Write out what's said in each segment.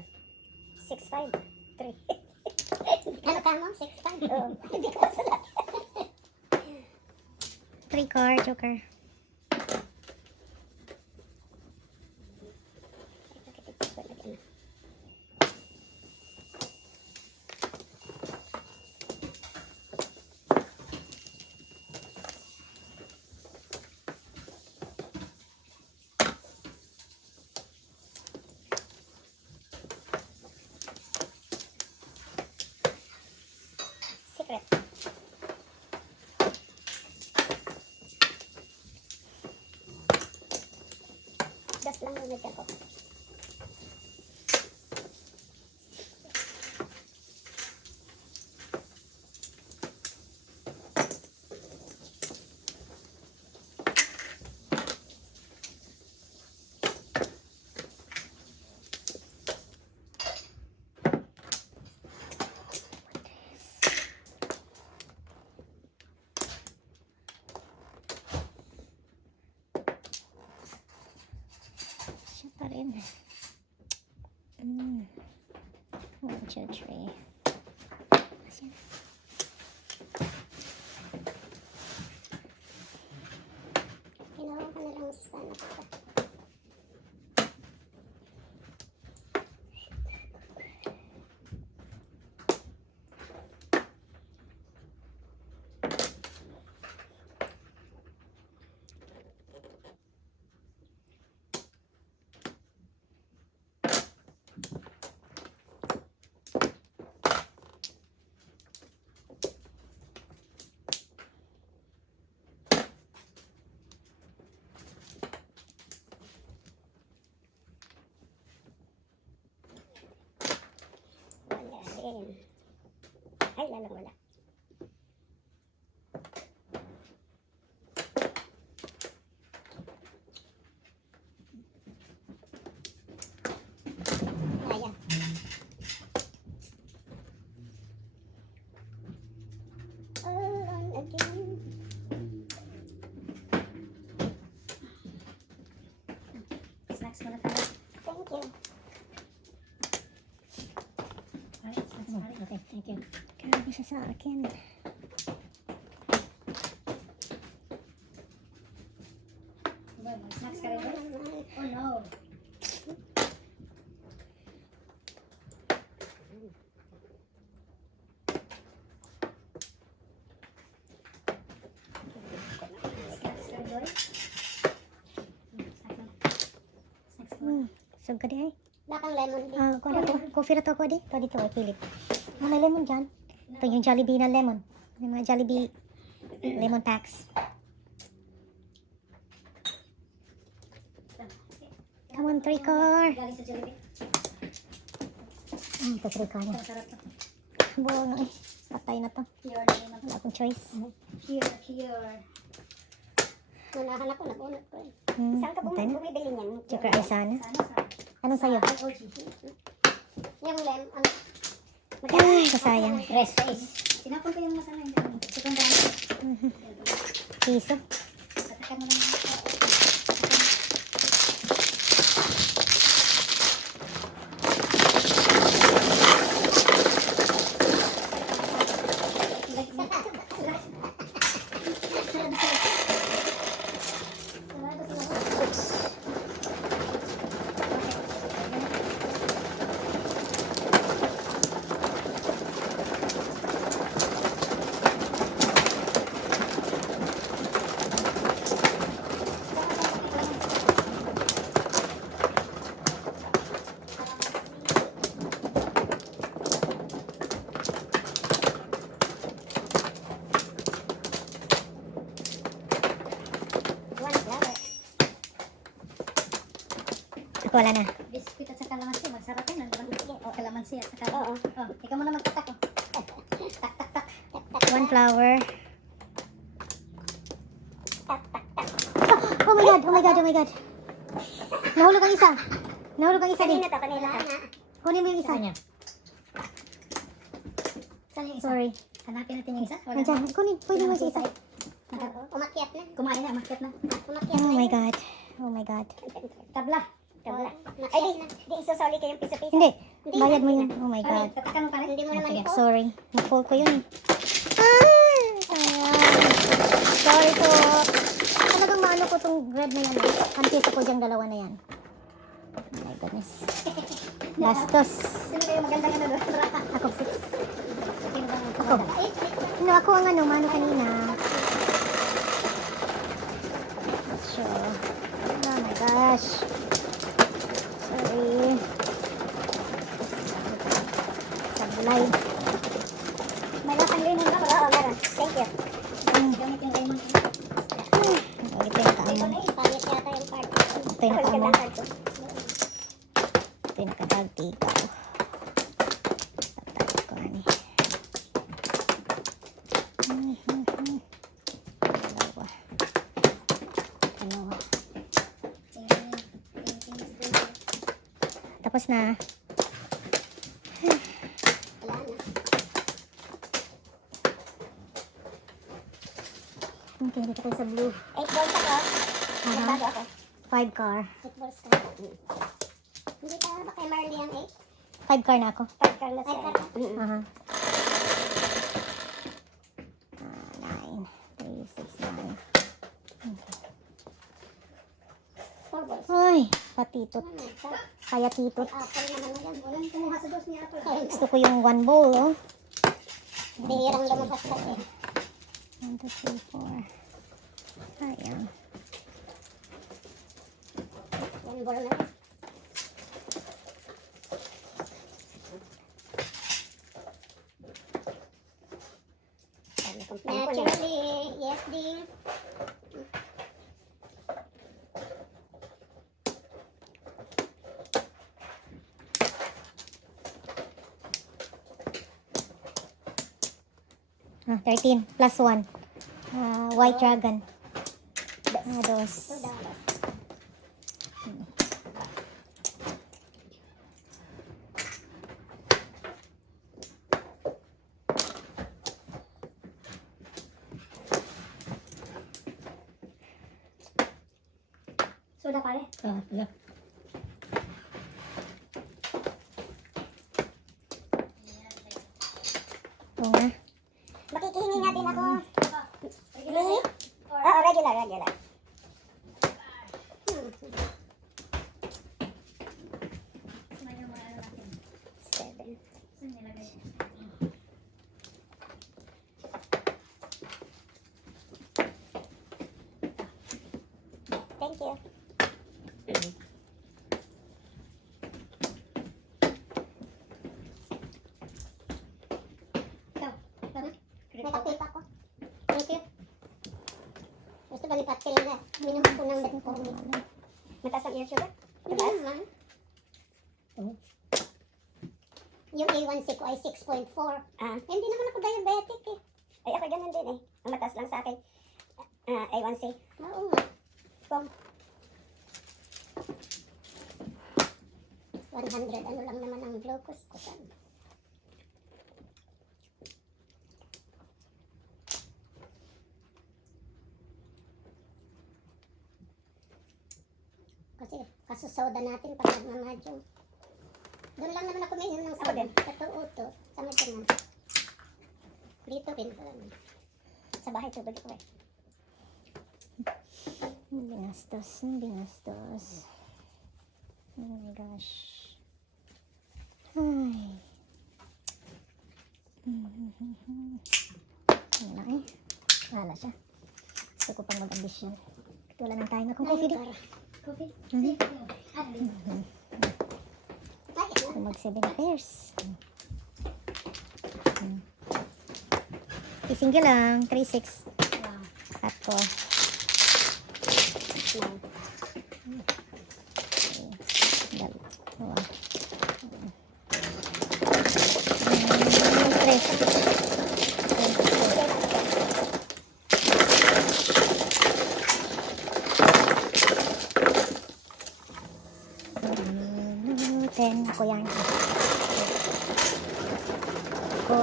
to? 6'5". 3. Ano ka mo? 6'5". Oo. Hindi ko salat. 3 card, joker. Secret. Das lang yung medyan ko. Siya pa rin. 1, 2, 3. Ginawa ko na lang sa ano ko. Wala din. Ay, lalang wala. Ayan. All on again. Snacks muna tayo. Thank you. Alright, snacks muna. Okay, thank you. Grabe siya sa akin. Snacks ka rin ba? Oh no. Sug ka di ay. Lakang lemon din. Kung ako, coffee na to ako di. Ito dito, ay kilip. May lemon dyan. Ito yung Jollibee na lemon. Yung mga Jollibee lemon packs. Come on, 3 car. Galing sa Jollibee. Ito 3 car na. Sarap to. Buong eh. Patay na to. Pure na yun. Wala akong choice. Pure. Unahan ako, nabunot ko eh. Hmm, Saan ka patay na. bumibili niyan? Joker ay sana. Sana sa Anong sa'yo? OG. Yung lemon, ano? Ay, kasayang. Rest face. Tinapon ko yung masama yung second round. Piso. Tatakan mo lang. Ako wala na. Biscuit at saka kalamansi. Masarap yan. O, kalamansi at saka. Oo. Oh, ikaw muna magtatak. Oh. 1 flower. Oh my god, oh my god, oh my god. Nahulog ang isa. Nahulog ang isa din. Kanina to, kanina to. Kunin mo yung isa. Saan yung isa? Sorry. Hanapin natin yung isa. Wala. Nandiyan. Kunin, pwede mo sa isa. Oo, umakyat na. Kumain na, umakyat na. Umakyat Oh na. my god. Oh my god. Tabla. Kabla. Ay, di isusoli ko yung piso-piso. Hindi. Bayad mo yun. Oh my God. Tatakan mo pa rin. Hindi mo naman Sige, i-fold. sorry. Na-fold ko yun eh. Sayang. Sorry po. Talagang maano ko tong bread na yan eh. Kantis ako diyang dalawa na yan. Oh my goodness. Bastos. Sino kayo magandang ano doon? Ako 6. Sino bang Ako. No, ako ang ano, mano kanina. So, oh my gosh. Sorry. Sablay. may lasang lemon ba? Oo, meron. Thank you. Gamit yung lemon. Ito yung kaamon. Pangit yata yung part. Ito yung nakaamon. Ito yung nakadagtigaw. Tatay ko ani. Dalawa. Dalawa. Tapos na. Wala na. Okay, dito kayo sa blue. 8 balls ako. Nagbago ako. 5 car. 8 balls ka. Hindi pa ba kay Marley ang 5 car na ako. 8? 5 car na siya. Aha. 9, 3, 6, 9. 4 balls. Ay, patitot. Ano, sa Kaya titot. apple naman na yan. Walang kumuha sa dos ni Apple. Gusto ko yung 1 bowl, oh. Bihirang lumabas kasi. 1, 2, 3, 4. Ayan. 1 ball na yan. Naturally, yes, ding. Ah, 13 plus 1. White dragon. Dos. $2. Soda pare. Oo nga. Makikihingi nga din ako. Really? Oo, regular, regular. May yung mga ano natin. 7. Saan nilagay? Thank you. Ikaw. May kape pa ako. Thank you. Gusto ba ni Patil na? Minum ko ng metformin. Mataas ang ear sugar? Mataas? Yung A1C ko ay 6.4. Hindi naman ako diabetic eh. Ay, ako ganun din eh. Ang mataas lang sa akin. A1C. Oo nga. From 100, ano lang naman ang glucose ko. Saan? Kasi kasusoda natin pag nagmamadyong. Doon lang naman ako may ng soda. Sa uto. Sa medyo na. Dito rin ko lang. Sa bahay tubig ko eh. Binastos. Binastos. Oh my gosh. Ay. Wala eh. Wala siya. Gusto ko pang mag-ambisyon. Wala nang tayo. Kung coffee din. Coffee? Mhm. Ah, din. Ako mag 7 pairs. Isingge lang. 3-6. Wow. At 4. Dalawa. Tres. Ten. Ako yan. Ako.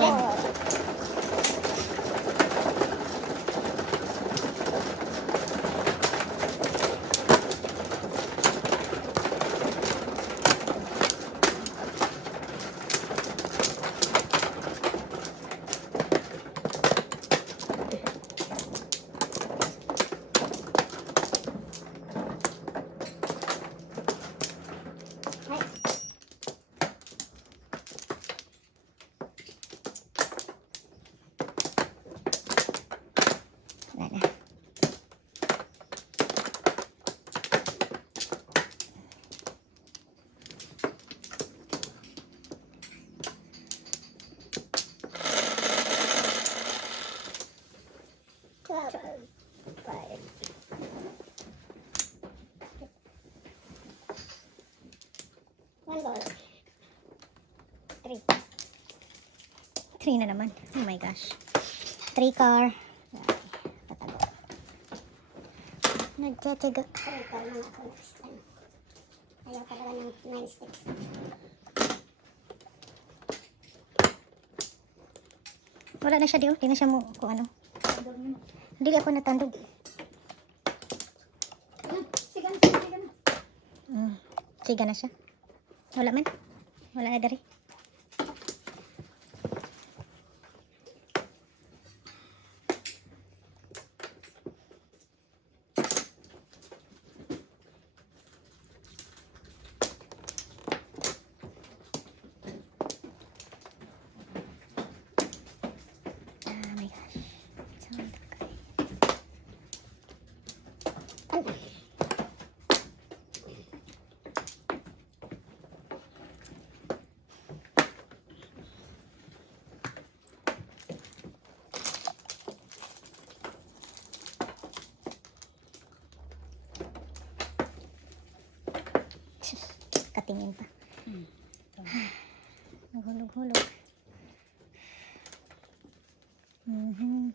3. 3 na naman. Oh my gosh. 3 car. Tatago. Nagtsatsaga. Pero ikaw lang ako next time. Ayaw talaga ng 9 sticks. Wala na siya, di oh. Di na siya mo kung ano. Hindi ako natandog. Sigan. Siga na siya. Wala man. Wala na dari. Ah, my gosh. Sound okay. Katingin pa. Naghulog-hulog. Alam.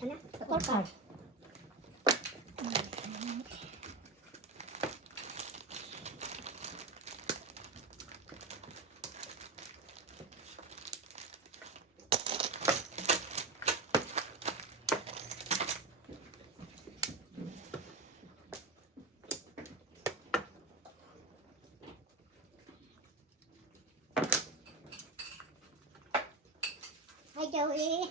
Ano? 4 car. Hi, Joey.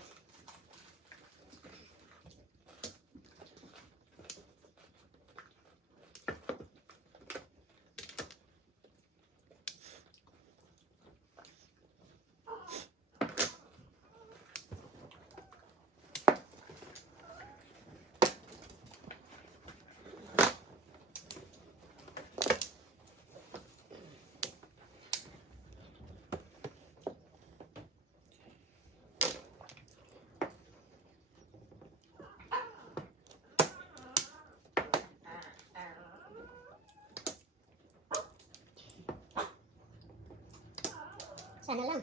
Sana lang.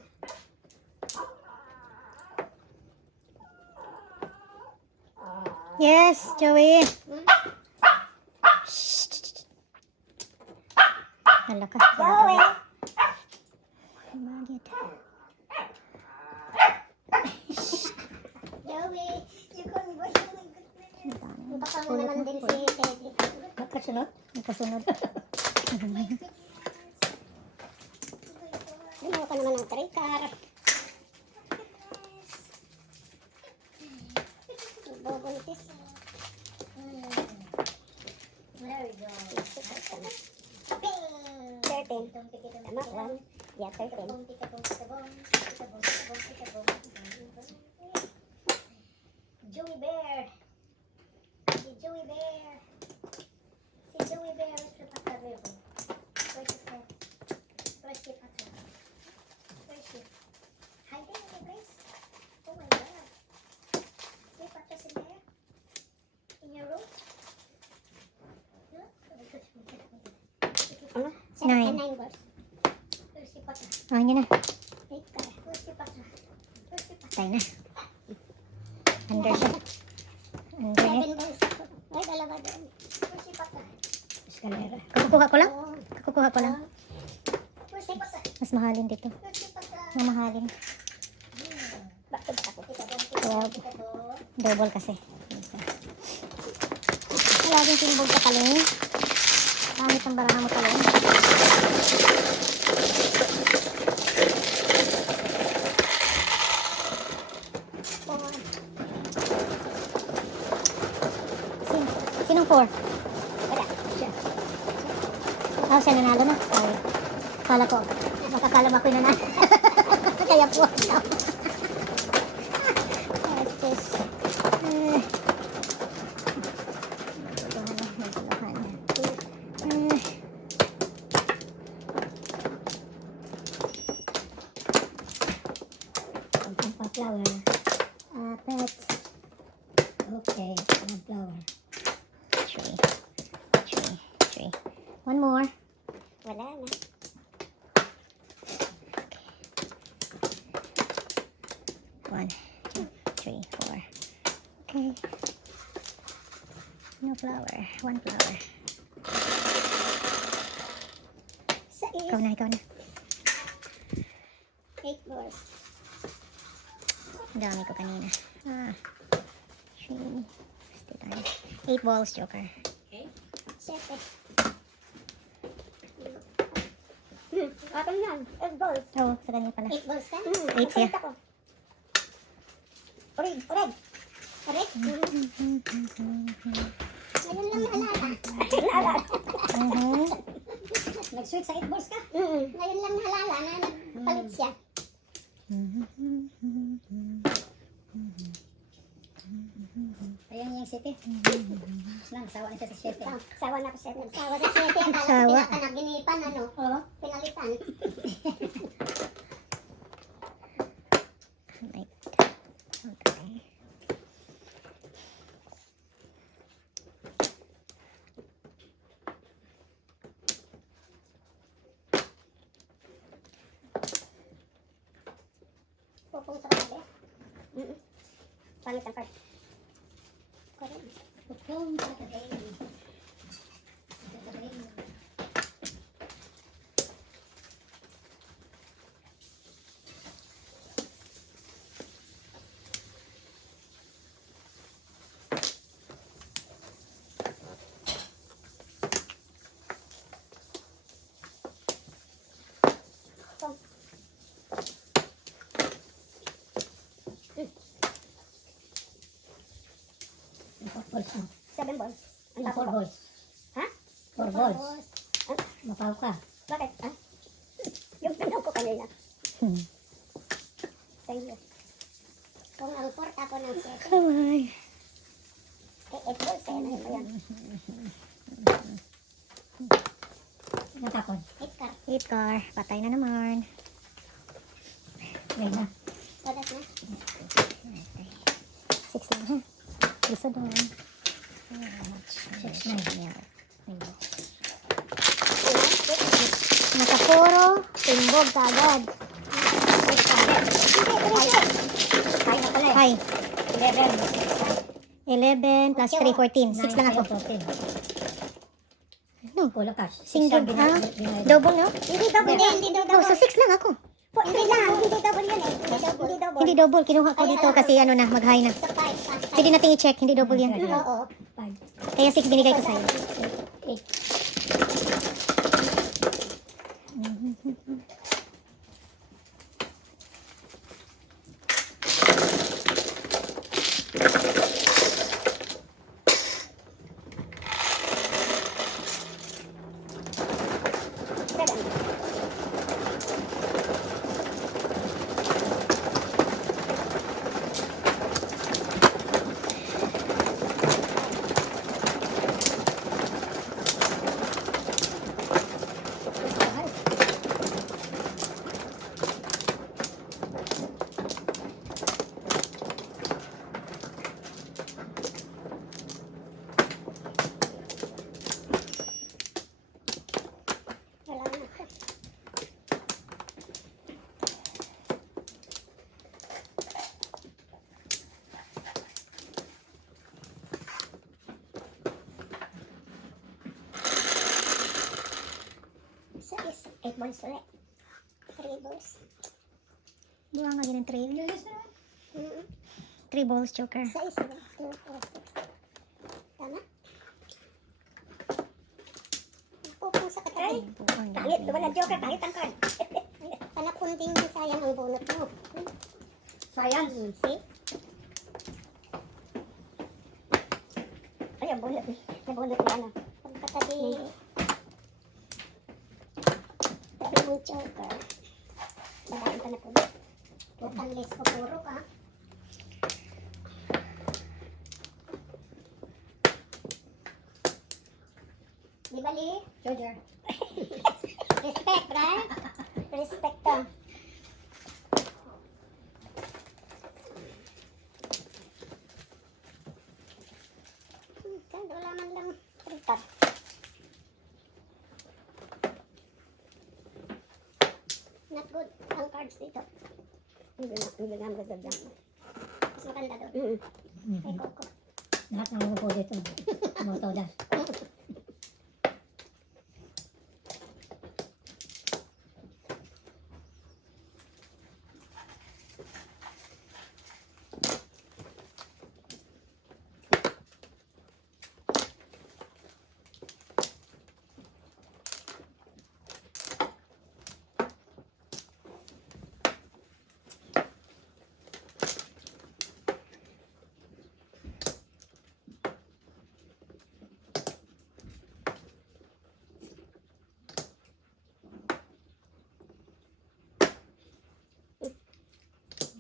Yes, Joey. Hala ka. Joey! Bakit? Joey! Ang dami. Baka mo naman din si Teddy. Nakasunod? Nagkasunod. Gumawa ka naman ng 3 car. Bubuntis. There we go. 13. Tama, 1. Yeah, 13. Joey Bear. Si Joey Bear. Si Joey Bear is the Patarebo. Where's his head? Where's the Patar? Where's she? Hiding in the place? Oh my god. Your Patar's in there? In your room? No? Oh my god. Ano? 9. 9 balls. Where's the Patar? Ah, yun na. 8 car. Where's the Patar? Where's the Patar? Patay na. Under siya. Under niya. 7 balls ako. Ay, dalawa doon. Where's the Patar? Escalera. Kukuha ko lang? Oh. Kukuha ko lang. Where's the Patar? Mas mahalin dito. Where's the Patar? Mamahalin. Back to back ako. Kaya double kasi. Laging timbog ka taling. Pangit ang baraha mo taling. Yung 4. Wala. Siya. Ah, siya nanalo na. Sorry. Kala ko. Nakakalam ako yung nanalo. Kaya po. Atis. Ang flower. Apat. Okay. Ang flower. 3. 3. 3. One more. Wala na. One, 2, 3, 4. Okay. No flower. One flower. Sa is Ikaw na, ikaw na. 8 balls. Ang dami ko kanina. 3. 8 balls, Joker. 7. Akin yan. 8 balls. Oh, sa kanya pala. 8 balls ka? 8 siya. Orig. Orig. Orig? Ngayon lang naalala. Nag-sweet sa 8 balls ka? Ngayon lang naalala na nagpalit siya. Ayan yung city. Nang sawa na siya sa city. Sawa na ko siya. Sawa sa 7. Akala ko Sawa. pinapanaginipan, ano? Oo. Pinalitan. Like, okay. Pupong sa kabe. Palit ang card. Correct. Pupong sa kabe. Balls. 7 balls. Ang Ang 4 balls. Ha? 4 balls. Mapaw ka. Bakit? Ha? Yung tanong ko kanina. Thank you. Kung ang 4 ako ng 7. Kamay. Eh, 8 balls. Eh, ano ba yan? Natapon. 8 card. 8 car. Patay na naman. Ngayon na. Wala na. 6 lang ha. Gusto doon. 6 na. Yeah. Nakapuro. Timbog kagad. Kaya na pala eh. Hi. 11. 11 plus 3, 14. 6 lang ako. 14. No. Pula cash. Single. Ah, double no? Hindi double. Hindi Oh, double. so 6 lang ako. Hindi lang. Hindi double yun eh. Hindi double. Hindi double. Kinuha ko dito kasi ano na, mag-high na. Sa 5. Pwede natin i-check. Hindi double yan. Oo. 5. Kaya 6 binigay ko sa'yo. 8. Wala na. Sa is 8 balls ulit. 3 balls. Buha nga yun ang trail. Mm-mm. 3 balls, Joker. Sa is 2, 4, 6. Tama? Pupong sa katabi. Buang Tangit. Wala joker. Tangit ang card. Panapunting na sayang ang bunot mo. Sayang. See? Ay, nabunot ni. Nabunot ni ano. Pagkatabi. Tabi mong choker. Balain ka na po. Putang list ko puro ka. Di bali? Jojo. Respect, right? Respect ka. Wala man lang ripat. Not good ang cards dito. Hindi nga magaganda. Mas maganda doon. Kay Coco. Lahat ng mga po dito. Mga todas.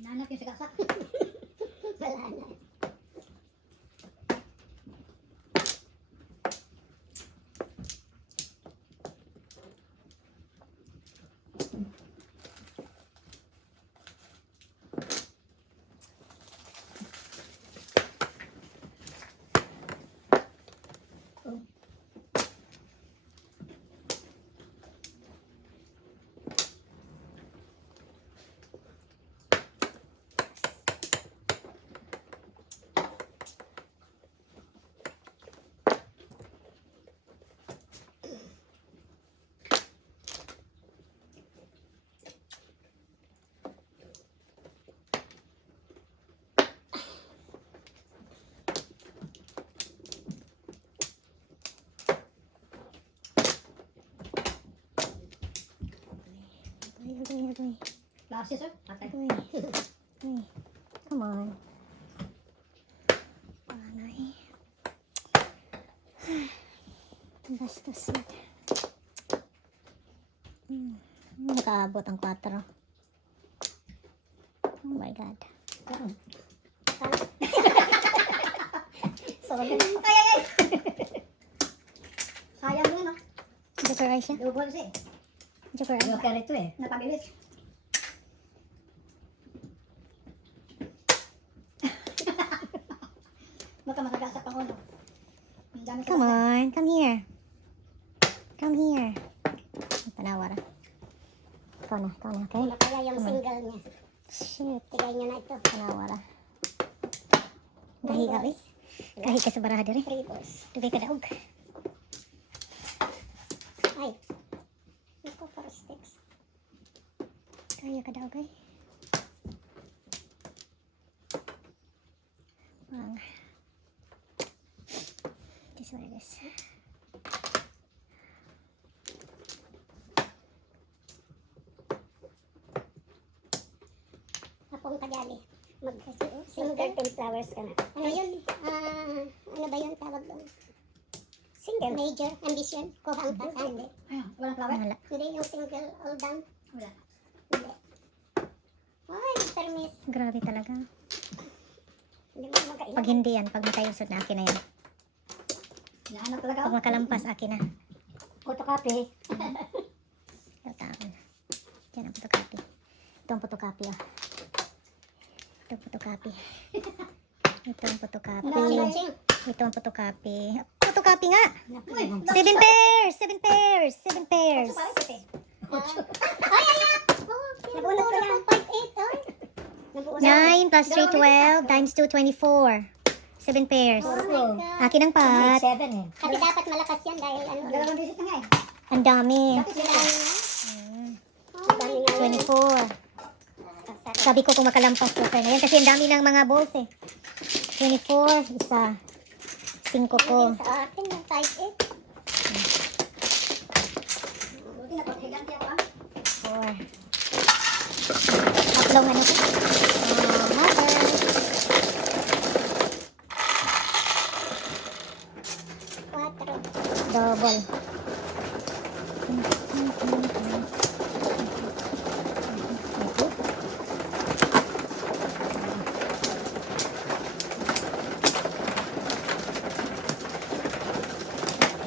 Nanak yung sigasa. Wala na. Agoy. Glasses, sir. Patay. Agoy. Come on. Panay. Bastos yun. Nakaabot ang 4. Oh my God. Sorry. Ay! Sayang mo, no? Joker Aisha? Double siya. Joker Aisha? Joker ito eh. Napabilis. Baka makagasak ang ulo. Ang dami sa Come bata. on. Come here. Come here. Panawar. Ikaw na, okay? Wala kaya yung single niya. Shit. Tigay niya na ito. Panawar. Gahi ka, eh. Gahi ka sa baraha diri. Triples. Dugay ka daog. Ay. Ito for sticks. Kaya ka daog, eh. Wang. This one it is. Apong kadali. Single 10 flowers ka na. Ano yun? Ano ba yun tawag doon? Single. Major ambition. Kuhang pa. Hindi. Ayun, walang flower? Wala. Hindi yung single all down. Wala. Hindi. Ay, permis. Grabe talaga. Hindi mo magkailan. Pag hindi yan, pag matayusod na akin na yan. Nahanap talaga Pag ako. makalampas akin na. Photocopy. Ito taon. Diyan ang photocopy. Ito ang photocopy, oh. Ito ang photocopy. Ito ang photocopy. Ching-ching. Ito ang photocopy. Photocopy nga! Uy, 7 pairs! 7 pairs! 7 pairs! Parang ito eh. Ay, ay, ay! Nabunot ko lang. 5'8", ay. 9 plus 3, 12 times 2, 24. 7 pairs. Oh my God. Akin ang pat. 7 eh. Kasi dapat malakas yan dahil ano. Dalawang visit na nga eh. Ang dami. Dati sila. Oh my God. 24. Sabi ko kung makalampas ko na yan kasi ang dami ng mga balls eh. 24, isa. 5 ko. Sa akin, yung 5'8". Buti na paghiganti ako ah. 4. Tatlong ano ko. Mother. double.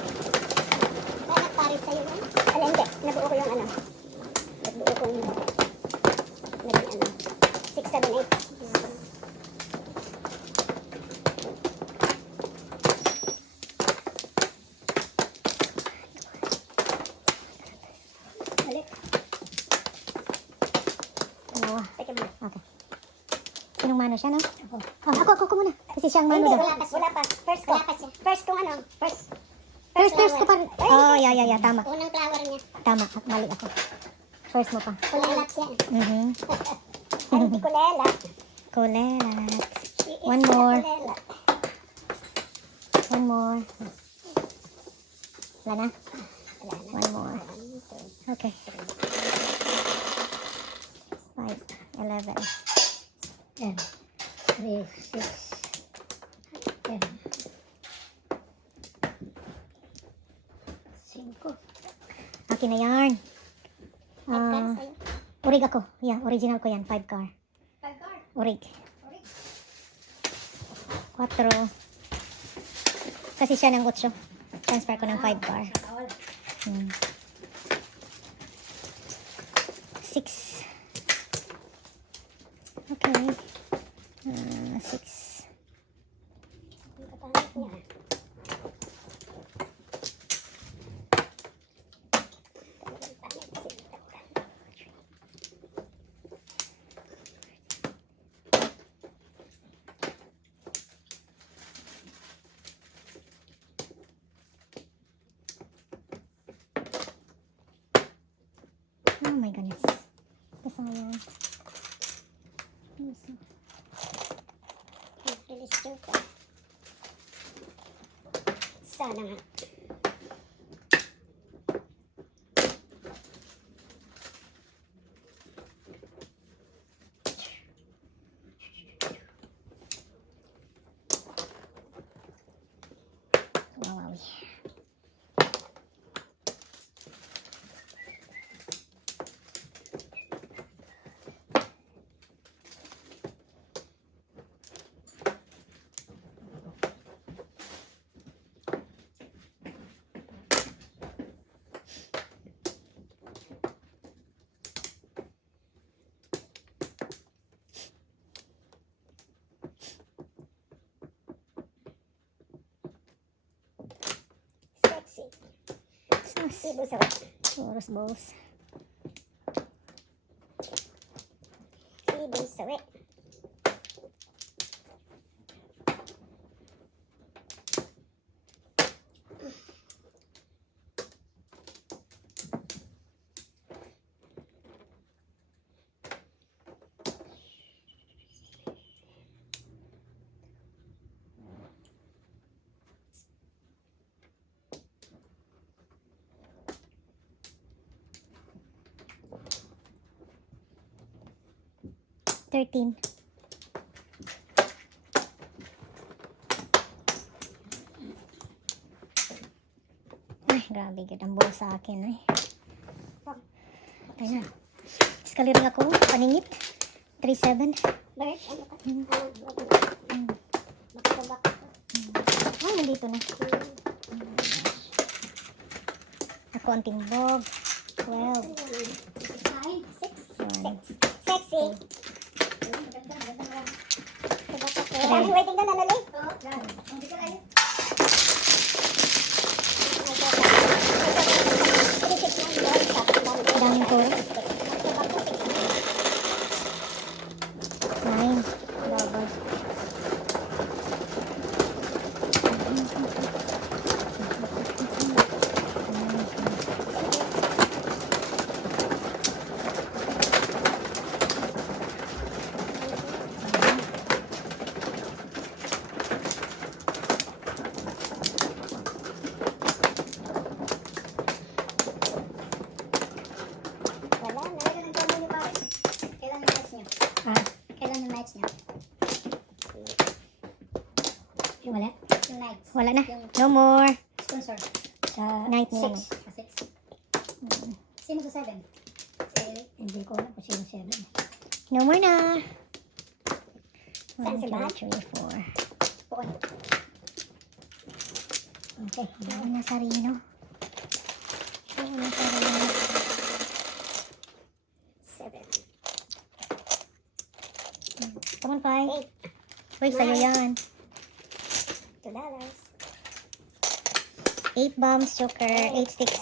Kaya nagpares sa'yo yan? Ala, hindi. Nabuo ko yung ano. Nabuo ko yung naging ano. 6, 7, 8. Balik. Dalawa. Teka muna. Okay. Sinong mano siya, no? Ako. Oh, ako muna. Kasi siyang mano Hindi, daw. wala pa. Wala pa. First ko. Wala pa siya. First kong ano. First First ko pa flower. rin. Oh, yeah. Tama. Unang flower niya. Tama. Mali ako. First mo pa. Kulelat siya. Mhm. Ay, hindi kulelat. Kulelat. She is One more. kulelat. One more. Wala na? Wala na. One more. Okay. 5, 11. 10, 3, 6, 10, 5. Akin na yarn. Cards sa'yo. Urig ako. Yeah, original ko yan. 5 car. 5 card. Urig. Urig. 4. Kasi siya ng 8. Transfer ko ng 5 car. Nakawala. 6. Okay. 6. Ang kapangit niya. Oh my goodness. Kasayang. Release joke. Sana nga. Wawawi. Sexy. Ibo sa Oros balls. Ibo sa wet. $13. Ay, grabe yun ang buo sa akin. Ay. Okay na. Skaliring ako. Paningit. 3-7. Bird, ano ka? Mm. Bakabak. Ay, nandito na. Ako ang timbog. 12. 1. Sexy. Maganda, maganda nga. Daming waiting doon, ano, Lee? Oo, yan. Hindi ka kayo. Daming puro. 9. Double. Wala na. Kailan ang promo niyo, pare? Kailan yung match niyo? Ah, Kailan yung match niyo? wala. Yung night. Wala na. No more. Sponsor. Night nila, 6. Sa 6. Sino sa 7? Hindi ko alam kung sino 7. No more na. Saan 1, sila? 2, 3, 4. Poon. Okay. Doon na sa Rino. Doon na sa Rino. 7. Come on, Pai. 8. Uy, sa'yo yan. $2. 8 bombs, Joker. 8 sticks.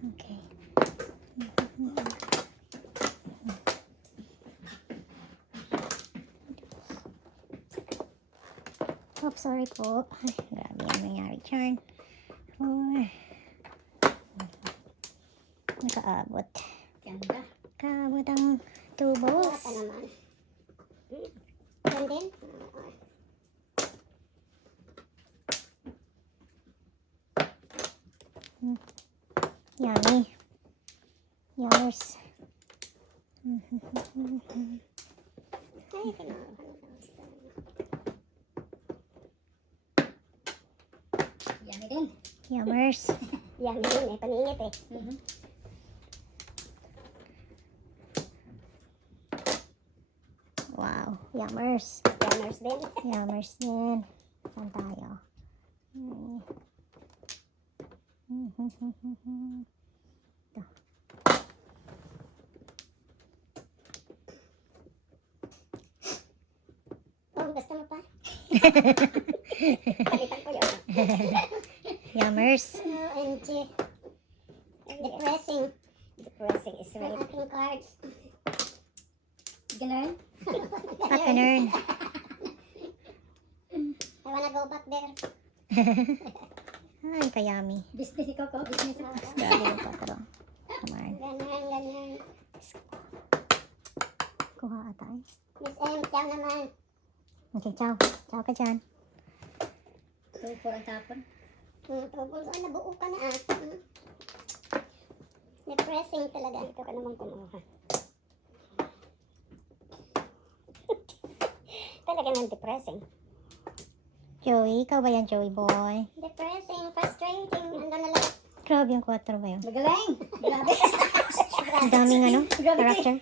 Okay. Oops, sorry po. Ay, grabe ang nangyari dyan. Nakaabot. Ganda. Kaabot ang tubos. Ata naman. Yan din. Yummy. Yummers. Ay, kailangan ko na. Yummy din. Yummers. Yan din eh. Paningit eh. Wow. Yummers. Yammers din. Yummers din. Saan tayo? Ito. Oh, gusto mo pa? Palitan ko yun. Yummers. OMG. Depressing. Depressing is Ang right. aking cards. Ganun. Pattern. I wanna go back there. Ay, kayami. Business ikaw ko. Business ikaw. Grabe yung patro. Come on. Ganyan, ganyan. Kuha ata eh. Miss M, siya naman. Okay, ciao. Ciao ka dyan. Tupor ang tapon. Trouble ka, nabuo ka na ah. Depressing talaga. Ito ka naman kumuha. Talaga nang depressing. Joey, ikaw ba yan, Joey boy? Depressing, frustrating. Ano na lang. Grabe yung 4 ba yun? Magaling. Grabe. Ang daming ano, Grabe. character.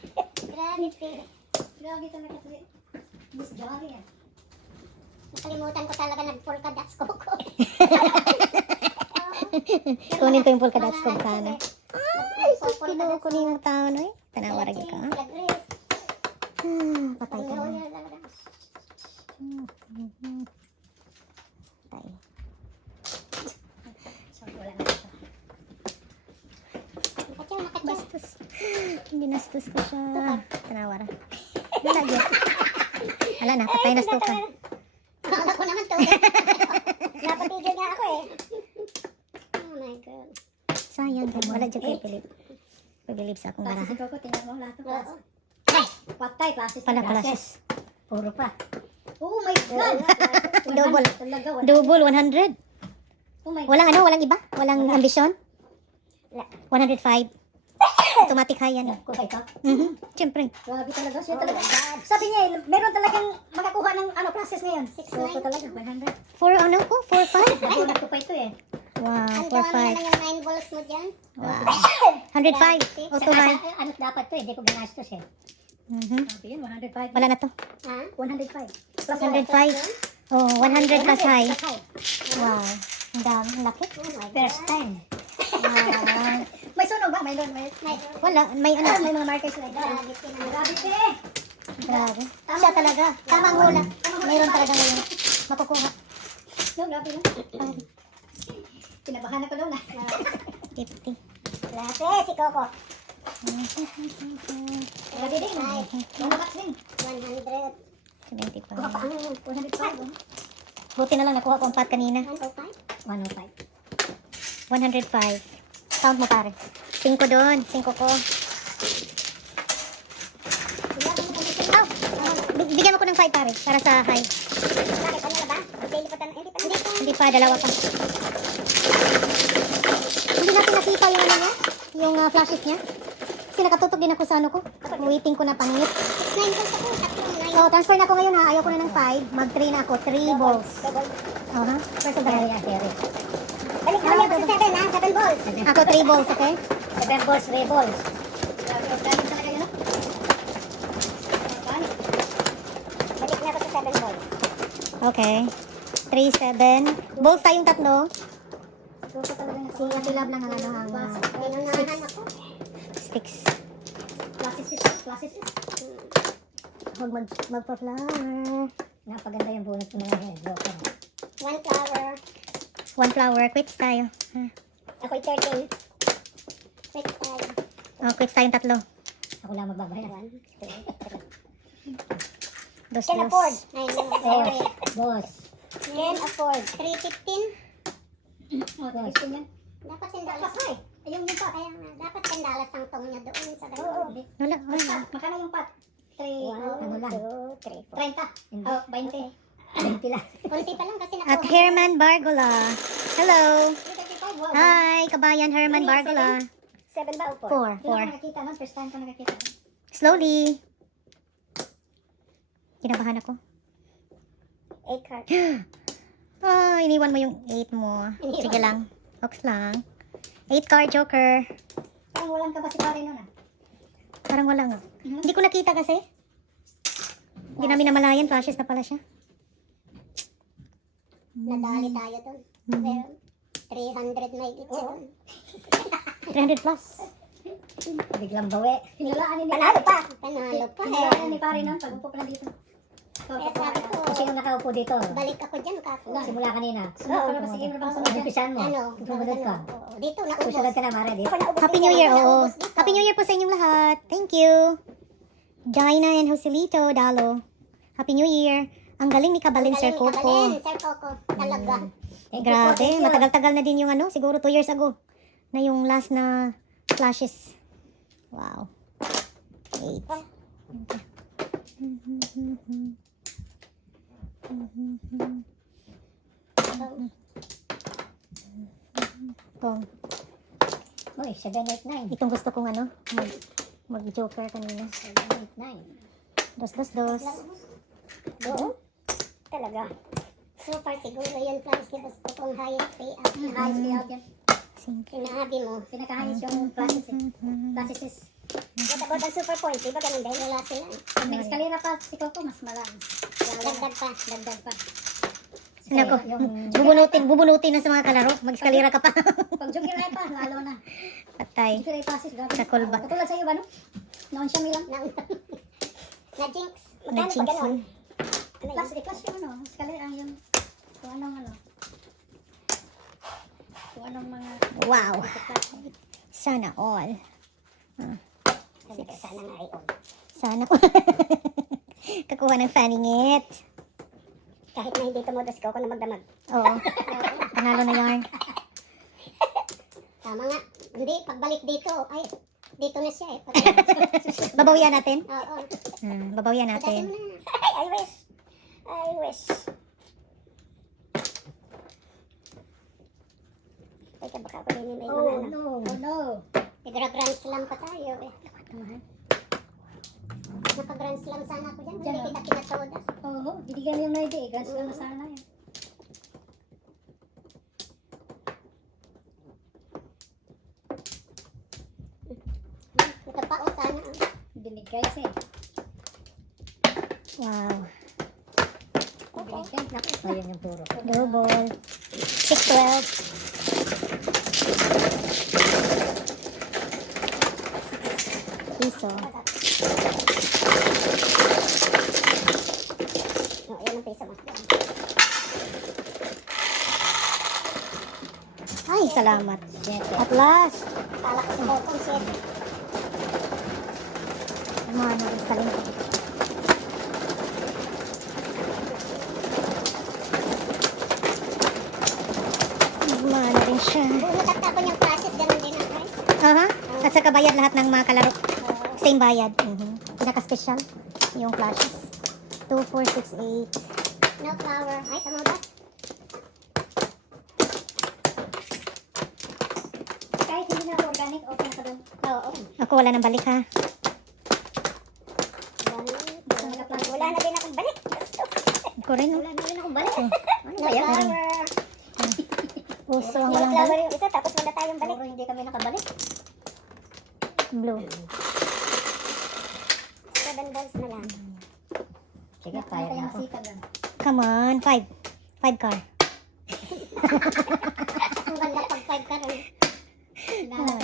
Gravity. Grabe talaga ito. Miss Jolly ah. Nakalimutan ko talaga nag-polka dots ko. Kunin ko yung polka dots ko sana. Ay, sus, Kunin mo tao no eh. Tanawarag ka. Patay ka na. Patay. So, wala na ito. Bastos. Ginastos ko siya. Tanawara. Wala dyan. Wala na, patay na to ka. Kala ko naman to. Napatigil nga ako eh. Oh my God. Sayang, wala dyan kay Philip. Pag-believe sa akong Classes baraha. ikaw ko. Tingnan mo lahat ng Oo. classes. Patay. Classes. Pala, classes. Puro pa. Oh my Oo God. nga, Double. Talaga. Wala. Double, 100. Oh my God. Walang ano, walang iba? Walang ambisyon? Wala. 105. Automatic high yan. Kuha ito. Siyempre. Grabe talaga. Siya Oh talaga. my God. Sabi niya, meron talagang makakuha ng ano classes ngayon. 690. So, talaga. 100. 4 ano po? 4-5? Nabunod ko pa ito eh. Wow, Ang dami 4-5. naman yung 9 balls mo dyan. Wow. 105. Auto Saka, high. ano dapat to eh. Hindi ko ginastos eh. Sabi yun, 105. Wala na to. Ha? 105. Plus 105. Oh, 100 plus high. Plus high. Wow. Ang dami. Ang laki. Oh my God. First time. Wow. May sunog ba? May doon. Wala. May ano. May mga markers na ito. Grabe ka naman. Grabe ka eh. Grabe. Siya talaga. Tamang hula. Mayroon talaga ngayon. Makukuha. No, grabe lang. Kinabahan ako doon ah. 50. Grabe, si Coco. Grabe din. Mamakat din. 100. 75. Kuha pa ang 105. Buti na lang nakuha ko ang pot kanina. 105. 105. 105. Count mo pare. 5 doon. 5 ko. Oh, bigyan mo ko ng 5 pare. Para sa high. Bakit ano na ba? Hindi pa. Hindi pa, dalawa pa. Hindi natin nakita yung ano niya. Yung flashes niya. Kasi nakatutok din ako sa ano ko. Waiting ko na pangit. 9 balls ako, tatlong 9. So, transfer na ako ngayon ha. Ayaw ko na ng 5. Mag-3 na ako. 3 balls. Oh, ha? First of all. Balik na ulit ako sa 7 ha, 7 balls. Ako 3 balls, okay? 7 balls, 3 balls. Balik na ako sa 7 balls. Okay. 3, 7. Balls tayong tatlo. Si Ate Love lang ang ano ang Inunahan ako. sticks. Classes. Huwag magpa-flower. Napaganda yung bunot ko na yan. 1 flower. 1 flower. Quits tayo. Ha? Ako'y 13. Quick tayo. Oh, quits tayong tatlo. Ako lang magbabayad. 1, 2, 3. Dos, Can dos. afford. Ay, no. Sorry. Boss. Can afford. 315. Oh, tigisin yan. Dapat $10. Ayun yung pot. Kaya nga, dapat $10 ang tong niya doon sa Oo. dalawa. Wala, wala. Makano yung pot? 3, 1, ano lang? 2, 3, 4. 30. Oh, 20. 20 lang. Konti pa lang kasi At Herman Bargola. Hello. 335, wow. Hi, kabayan Herman Bargola. 7 ba o 4? 4, Hindi ko 4. nakakita nun. First time ko nakakita. Slowly. Kinabahan ako. 8 cards. Oh, iniwan mo yung 8 mo. Sige lang. Ox lang. 8 card joker. Parang walang ka ba si pare nun ah? Parang wala nga. Hindi ko nakita kasi. Hindi namin namalayan. Flashes na pala siya. Nadali tayo doon. Pero 300 may gitsa doon. 300 plus. Biglang bawi. Hinalaan ni Panalo pa! Panalo pa Hinalaan eh. ni pare nun. Pag upo pa lang dito. Kaya sabi ko, Kung sino nakaupo dito? balik ako dyan kako. Simula kanina. Oo. Para ba sige mo bang sunod? Umpisan mo. Ano? Sumunod ka. Oo, dito naubos. Susunod ka na, Mare. Dito. Ako naubos Happy dito, New Year, ako oo. naubos dito. Happy New Year po sa inyong lahat. Thank you. Jaina and Joselito Dalo. Happy New Year. Ang galing ni Kabalin, Sir Galing, Coco. Kabalin, Sir Coco. Talaga. Thank you po, Grabe, thank you. matagal-tagal na din yung ano, siguro 2 years ago na yung last na flashes. Wow. 8. Itong, Uy, 789. itong gusto kong ano, mag-joker kanina. 789. Dos, dos, dos. Oo. Talaga. So far siguro yun plans ni Boss Coco ang highest payout. Highest payout yan. Sinabi mo. Pinaka-highest yung classes eh. Classes is. What about ang super point? Diba ganun dahil wala sila. Pag may eskalera pa si Coco, mas marami. Dagdag pa. Dagdag pa. Nako, Yung bubunutin na sa mga kalaro. Mag-eskalera ka pa. pag Jukiray pa, lalo na. Patay. Jukiray passes, grabe. Sa kulba. Katulad sa'yo ba no? Noon siya milang. Na-jinx. Magkano pa Nag-jinx ganun? yun. Ano Class, yun? class yung ano, eskalera ang yung kung anong ano. Kung anong mga Wow. Sana all. Sabi ko sana nga ay on. Sana kakuha ng fanning it. Kahit na hindi tumudas ko ako na magdamag. Oo. Panalo na yarn. Tama nga. Hindi, pagbalik dito, ay, dito na siya eh. Babawian natin. Oo. Babawian Padasin natin. mo na. I wish. I wish. Teka, baka ako din may mga Oh anak. no, oh no. Nag-grand slam pa tayo eh. Naka-grand slam sana ako dyan. Hindi kita pinatodas. Oo, bibigyan mo yung noide eh. Gans lang na sana yan. Ito pa o sana. Binigay siya eh. Wow. Binigay. Naku, ayun yung puro. Double. 6-12. Piso. Oh, yan ang piso mo. Ay, salamat. At last. Kala ko sa bottom set. Mga nakasaling. Gumana rin siya. Kung natatapon yung process, ganun din ang price. Aha. At saka bayad lahat ng mga kalaro. Same bayad. Pinaka-special. Yung flashes. 2, 4, 6, 8. No flower. Ay, tama ba? Kahit hindi na ako Organic, okay ka doon. Oo. Ako wala nang balik ha. Wala na din akong balik. Gusto. Ako rin. Wala na rin akong balik. Ano ba yan? Puso ang Yung walang flower balik. yung isa, tapos wala tayong balik. Siguro hindi kami nakabalik. Blue. 7 balls na lang. Sige, kaya na ako. Come on. 5. 5 car. Ang ganda pag 5 ka rin.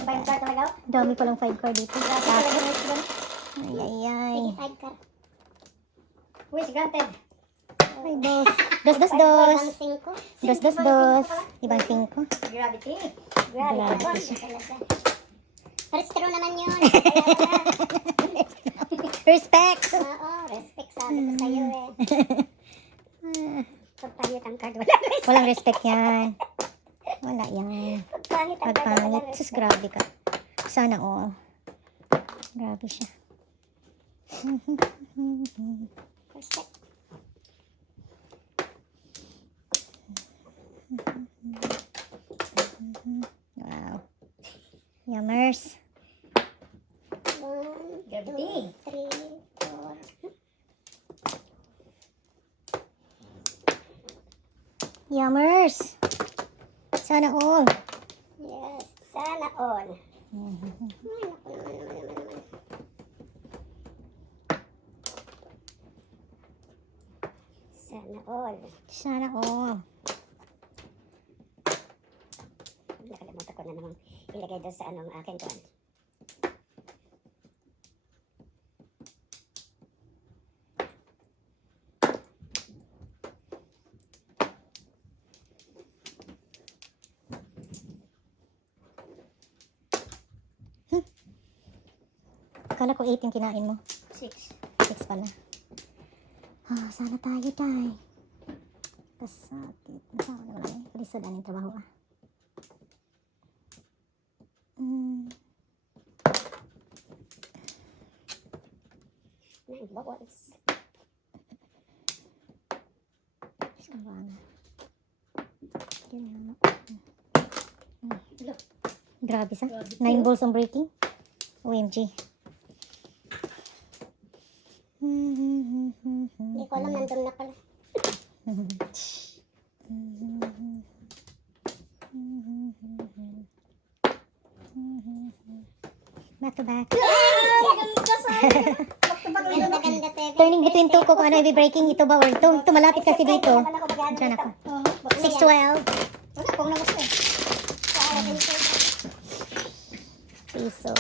Five car talaga. Dami palang 5 car dito. Ay, ay, ay. Sige, 5 ka. Wish granted. Ay, dos. Dos, dos, 5 dos. ang 5. Dos, dos, dos. Ibang 5. Gravity. Grabe Grabe ka siya. talaga. First row naman yun. Respect. Oo, respect sabi ko sa'yo eh. Pagpangit ang card, wala respect. Walang respect yan. Wala yan. Pagpangit ang card, wala Pagpangit. Sus, respect. grabe ka. Sana all. Grabe siya. Respect. Wow. Yummers. 1, Gabi. 2, 3, 4. Yummers. Sana all. Yes, sana all. Ay, naku naman. Sana all. Sana all. Nakalimutan ko na namang ilagay doon sa anong akin doon. Akala ko 8 yung kinain mo. 6. 6 pala. Ah, sana tayo, tay. Kasakit. Nasaan ko naman eh. Kalisod ang trabaho ah. Nine bubbles. Sabang. Grabe sa. 9 balls on breaking. OMG. Hindi ko alam, nandun na pala. Back to back. Ganda, ganda, 7. Turning between 2 ko kung ano i-breaking. Ito ba or ito? Ito malapit kasi dito. Diyan ako. 6-12. Wala, kung nagusto eh. Piso.